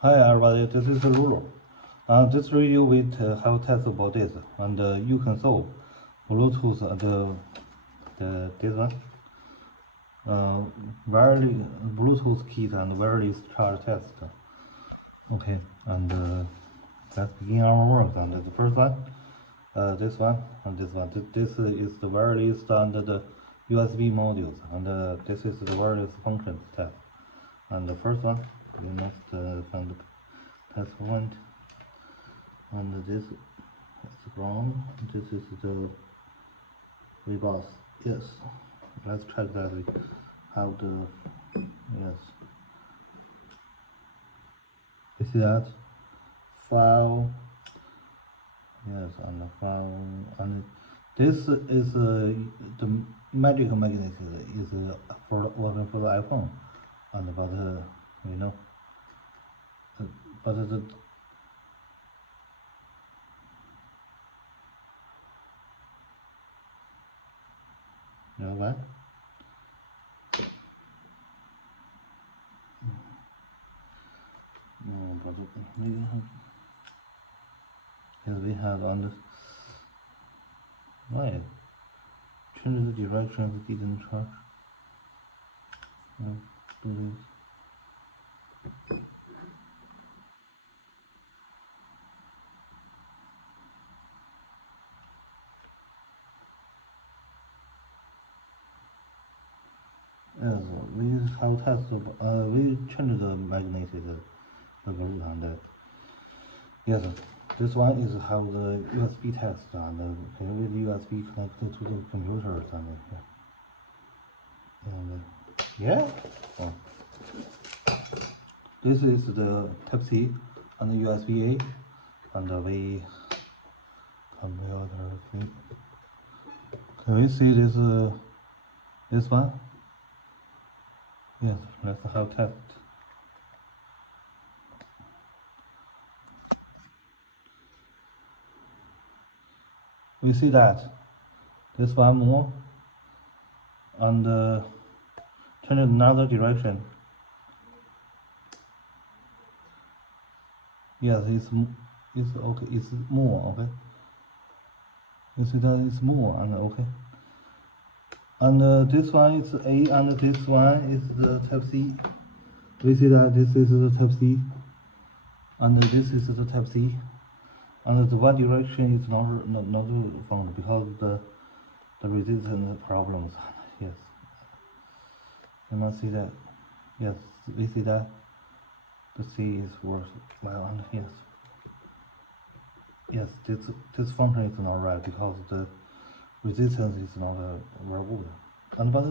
Hi everybody, this is Ruru. This video we have test about this and uconsole, Bluetooth and this one, wireless Bluetooth kit and wireless charge test. Okay, and let's begin our work. And the first one, this one and this one. This is the wireless and the USB modules, and this is the wireless function test. And the first one, we must find the test point. And this is ground. This is the rebus. Yes. Let's check that we have the yes. You see that file? Yes, and the file and this is the magic magnet is for working for the iPhone, and but you know, but the you know what? No, but maybe yes, we have on the right. Change the directions didn't charge. No, do this. Yes, we have tested. We changed the magnetic the root and yes, this one is how the USB test and with USB connected to the computers and yeah. Oh. This is the Type C and the USB A, and we computer thing. Can we see this one? Yes, let's have test. We see that this one more and turn in another direction. Yes, it's okay. It's more okay. You see that it's more and okay. And this one is A, and this one is the Type C. We see that this is the Type C, and this is the Type C, and the one direction is not found because the resistance problems. Yes, you must see that. Yes, we see that the C is worse. Well, and yes, this function is not right because the resistance is not very good. And but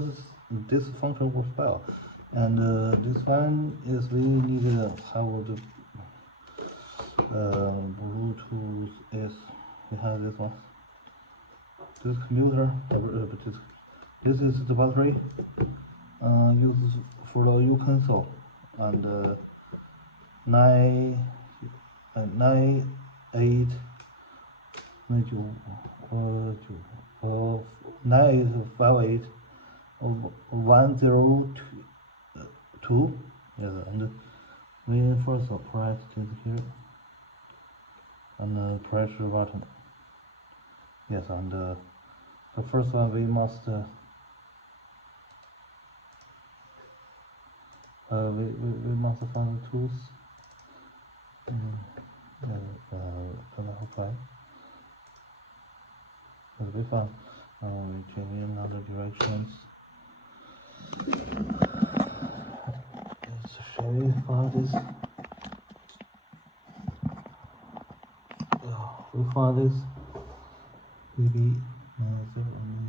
this function works well. And this one is we need to have the Bluetooth is we have this one. This computer, this is the battery used for the uconsole and 9 8 9858 102. Yes, and we first press this here and pressure button. Yes, and the first one we must we must find the tools. Okay. As we found, we change in other directions. Yes, shall we find this? We found this. Maybe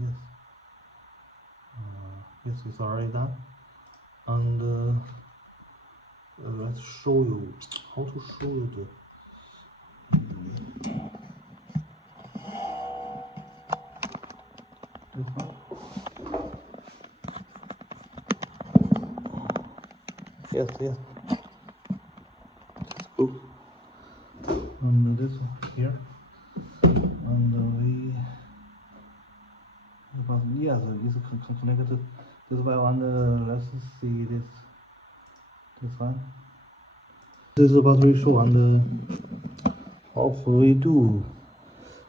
yes. Yes, it's already done. And let's show you how to show you the. Yes, yes. That's cool. And this one here. And we. But yes, it's connected this way. And let's see this one. This is the battery show, and how we do.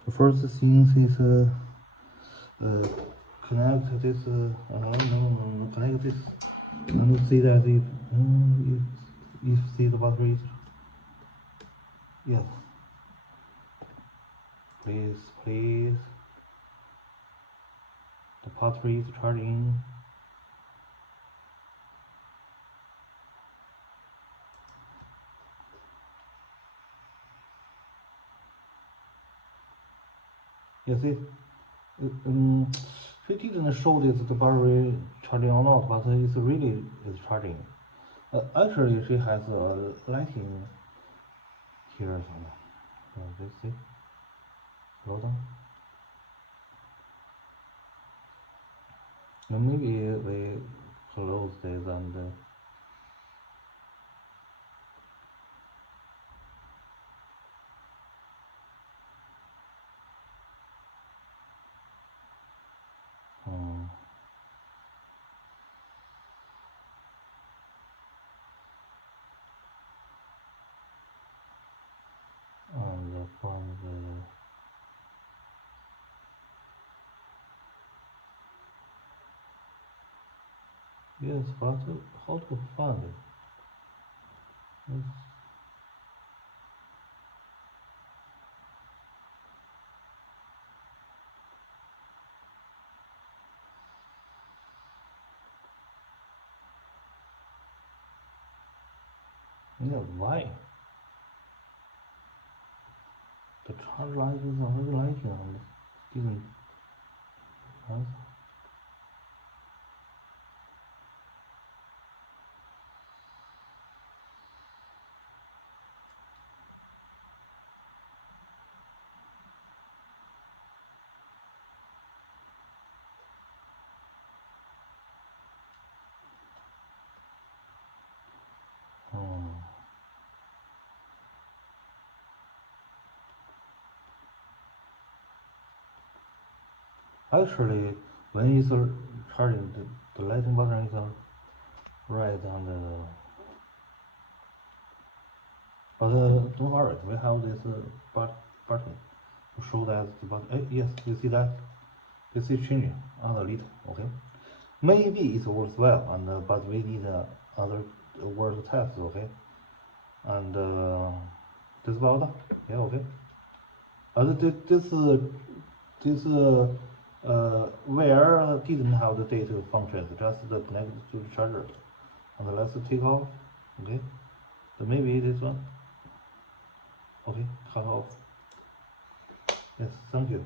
The first thing is connect this. No, connect this, and see that if see the battery. Yes. Please. The battery is charging. You see, she didn't show this the battery charging or not, but it's really charging. Actually, she has a lighting here somewhere. Let's see. Slow down. Now maybe we close this and from the yes, but how to find it? Yeah, why? The charge light is already lighting and didn't answer. Actually, when it's charging, the lighting button is right on the. But don't worry, we have this button to show that the button. Yes, you see that? You see changing on the little. Okay, maybe it's worthwhile, and but we need other word test. Okay, and this about that. Yeah, okay. This where didn't have the data functions, just the connected to the charger. And let's take off. Okay, so maybe this one. Okay, cut off. Yes, thank you.